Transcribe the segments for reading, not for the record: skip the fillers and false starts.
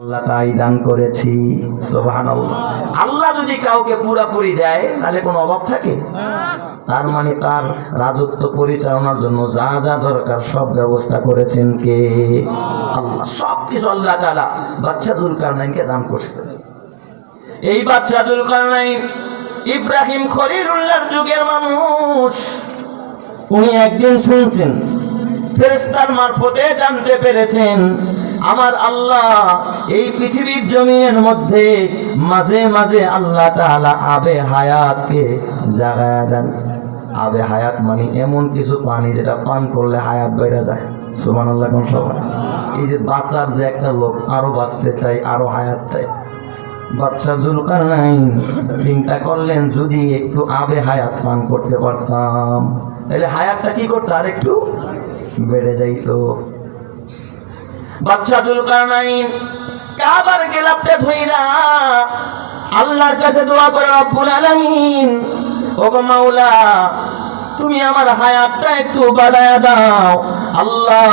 আল্লাহ তাই দান করেছি। সুবহানাল্লাহ। আল্লাহ যদি কাউকে পুরাপুরি দেয় তাহলে কোনো অভাব থাকে? তার মানে তার রাজত্ব পরিচালনার জন্য যা যা দরকার সব ব্যবস্থা করেছেন কে? আল্লাহ। সবকিছু আল্লাহ তাআলা বাদশা যুলকারনাইনকে দান করছে। এই বাদশা যুলকারনাইন ইব্রাহিম খলিলুল্লাহর যুগের মানুষ। উনি একদিন শুনছেন, ফেরেশতার মারফতে জানতে পেরেছেন আমার আল্লাহ এই পৃথিবীর জমিনের মধ্যে মাঝে মাঝে আল্লাহ তাআলা আবে হায়াতকে জাগায়া দেন। আবে হায়াত মানে এমন কিছু পানি যেটা পান করলে হায়াত বেড়ে যায়। সুবহানাল্লাহ। কোন সবাই এই যে বাঁচার যে একটা লোক, আরো বাঁচতে চাই, আরো হায়াত চাই। বাদশা যুলকারনাইন চিন্তা করলেন যদি একটু আবে হায়াত পান করতে পারতাম তাহলে হায়াতটা কি করতো, আর একটু বেড়ে যাইতো। বাদশা যুলকারনাইন কাবার গিলাফটা ধইরা আল্লাহর কাছে দোয়া করে, রব্বুল আলামিন, ওগো মাওলা, তুমি আমার হায়াতটা একটু বাড়ায়া দাও। আল্লাহ,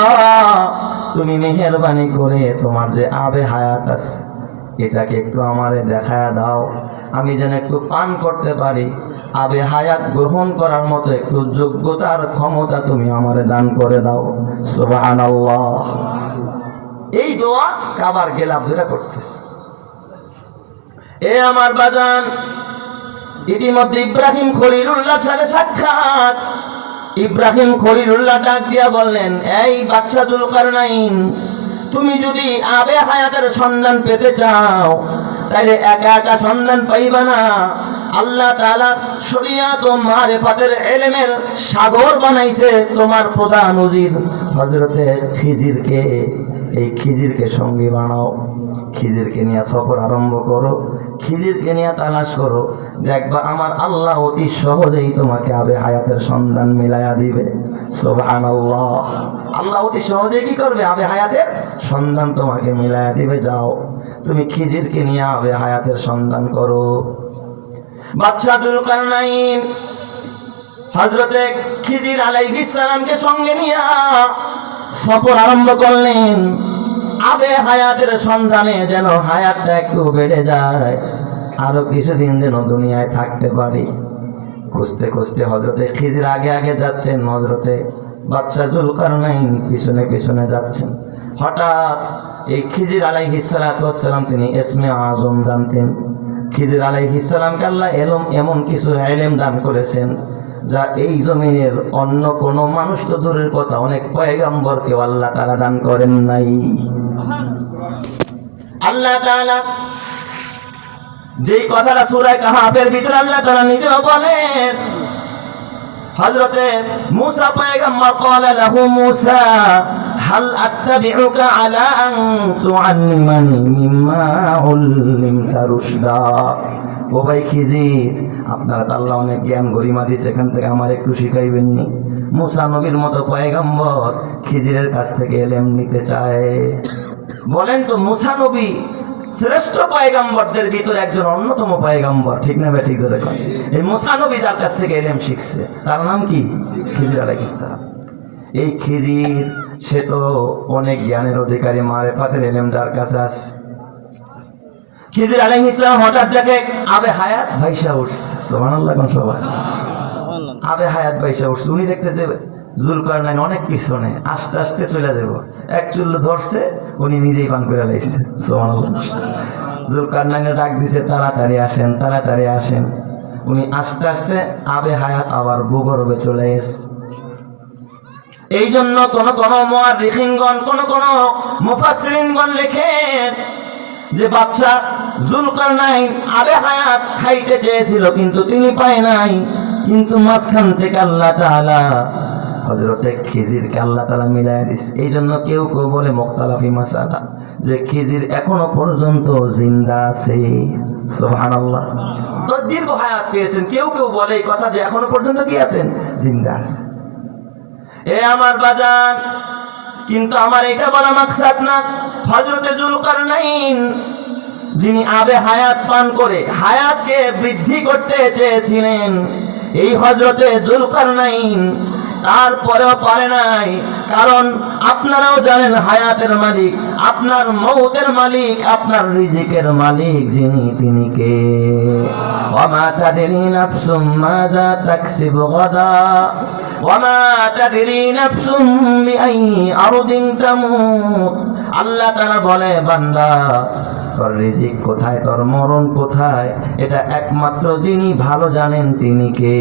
তুমি মেহেরবানি করে তোমার যে আবে হায়াত আছে এটাকে একটু আমারে দেখায়া দাও, আমি যেন একটু পান করতে পারি। আবে হায়াত গ্রহণ করার মতো একটু যোগ্যতার ক্ষমতা তুমি আমারে দান করে দাও। সুবহানাল্লাহ। এই দোয়া কাবার গিলাফ ধরে করতেছে। এ আমার বাজান, ইতিমধ্যে ইব্রাহিম খলিলুল্লাহর সাথে সাক্ষাৎ। ইব্রাহিম খলিলুল্লাহ ডাক দিয়া বললেন, এই বাদশা যুলকারনাইন, তুমি যদি আবে হায়াতের সন্ধান পেতে চাও তাইলে একা একা সন্ধান পাইবা না। আল্লাহ তাআলা শরিয়াত ও মারিফাতের ইলমের সাগর বানাইছে তোমার প্রধান উজির হযরতে খিজিরকে। এই খিজিরকে সঙ্গী বানাও, খিজিরকে নিয়ে সফর আরম্ভ করো, খিজিরকে নিয়ে তালাশ করো, দেখবা আমার আল্লাহ অতি সহজেই তোমাকে আবে হায়াতের সন্ধান মিলাইয়া দিবে। সুবহানাল্লাহ। আল্লাহ অতি সহজেই কি করবে, আবে হায়াতের সন্ধান তোমাকে মিলাইয়া দিবে। যাও তুমি খিজিরকে নিয়ে আবে হায়াতের সন্ধান করো। বাদশা যুলকারনাইন হযরতে খিজির আলাইহিস সালামকে সঙ্গে নিয়ে সফর আরম্ভ করলেন। আবে হায়াতের সন্ধানে যেন হায়াতটা একটু বেড়ে যায়, আরো কিছুদিন যেন দুনিয়ায় থাকতে পারি। খুঁজতে খুঁজতে হযরতে খিজির আগে আগে যাচ্ছেন, হযরতে বাদশা যুলকারনাইন পিছনে পিছনে যাচ্ছেন। হঠাৎ এই খিজির আলাইহিস সালাতু ওয়াস সালাম তিনি ইসমে আযম জানতেন। খিজির আলাইহিস সালামকে আল্লাহ এমন কিছু ইলম দান করেছেন যা এই জমিনের অন্য কোন মানুষ তো দূরের কথা, অনেক পয়গম্বরকে আল্লাহ তাআলা দান করেন নাই। আল্লাহ তাআলা যেই কথাটা সূরা কাহফের ভিতরে আল্লাহ তাআলা নিজেও বলেন, হযরতে মূসা পয়গম্বর ক্বালা লাহু মূসা হাল আত্তাবিউকা আলা আন তুআল্লিমানি মিম্মা উল্লিমতা রুশদা। ও ভাই খিজির, আপনারা তো আল্লাহ অনেক জ্ঞান গরিমা দিয়েছে, এখান থেকে আমার একটু শিখাইবেন নি? মূসা নবীর মতো পয়গম্বর খিজিরের কাছ থেকে ইলম নিতে চায়। বলেন তো, মূসা নবী শ্রেষ্ঠ পয়গম্বরদের ভিতরে একজন অন্যতম পয়গম্বর, ঠিক না ঠিক? এই মূসা নবী যার কাছ থেকে ইলম শিখছে তার নাম কি? খিজির আলাইহিস সালাম। এই খিজির সে তো অনেক জ্ঞানের অধিকারী, মারিফাতের ইলম যার কাছে আছে। খিজির আলাইহিস সালাম হঠাৎ দেখে আবে হায়াত ভাইসা উঠছে। সুবহানাল্লাহ। কোন সবাই আবে হায়াত ভাইসা উঠছে। উনি দেখতেছে যুলকারনাইন অনেক পিছনে, আস্তে আস্তে চলে যাব, এক চুল্লু ধরছে, উনি নিজেই পান করে লাইছে। সুবহানাল্লাহ। যুলকারনাইনের ডাক দিছে, তাড়াতাড়ি আসেন, তাড়াতাড়ি আসেন। উনি আস্তে আস্তে আবে হায়াত আবার ভূগর্ভে চলে এসে। এই জন্য কোন কোন মুআররিখিনগণ, কোন কোন মুফাসসিরিনগণ লেখেন যে বাদশা যুলকারনাইন আবে হায়াত খাইতে চেয়েছিল কিন্তু তিনি পায় নাই, কিন্তু মাঝখান থেকে আল্লাহ তাআলা হযরতে খিজিরকে আল্লাহ তাআলা মিলাইয়া দিয়েছে। এই জন্য কেউ কেউ বলে মুখতালাফি মাসালা যে খিজির এখনো পর্যন্ত জিন্দা আছে। সুবহানাল্লাহ। তো দীর্ঘ হায়াত পেয়েছেন। কেউ কেউ বলে এই কথা যে এখনো পর্যন্ত কি আছেন, জিন্দা আছে। এ আমার বাজান, কিন্তু আমার এটা বলা মাকসাদ না। হযরতে যুলকারনাইন যিনি আবে হায়াত পান করে হায়াতকে বৃদ্ধি করতে চেয়েছিলেন, এই হযরতে যুলকারনাইন তারপরেও পারে নাই। কারণ আপনারাও জানেন হায়াতের মালিক, আপনার মৌতের মালিক, আপনার রিজিকের মালিক যিনি, তিনি কে? ওয়ামা তাদরি নাফসুম মাযা তাকসিবু গাদা ওয়ামা তাদরি নাফসুম বিআইয়ি আরদিন তামুত। আল্লাহ তাআলা বলে, বান্দা তোর রিজিক কোথায়, তোর মরণ কোথায়, এটা একমাত্র যিনি ভালো জানেন তিনি কে?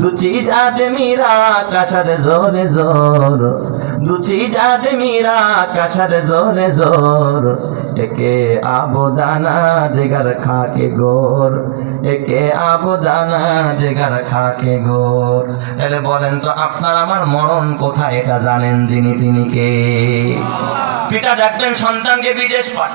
দু চিজ আদে মীরা কাশারে জোরে জোর, দু চিজ আদে মীরা কাশারে জোরে জোর, একে আবদানা দিগার খাকে গোর, একে আবদানা দিগার খাকে গোর। তাহলে বলেন তো আপনার আমার মরণ কোথায়, এটা জানেন যিনি, তিনি কে? পিতা দেখবেন সন্তানকে বিদেশ পাঠায়,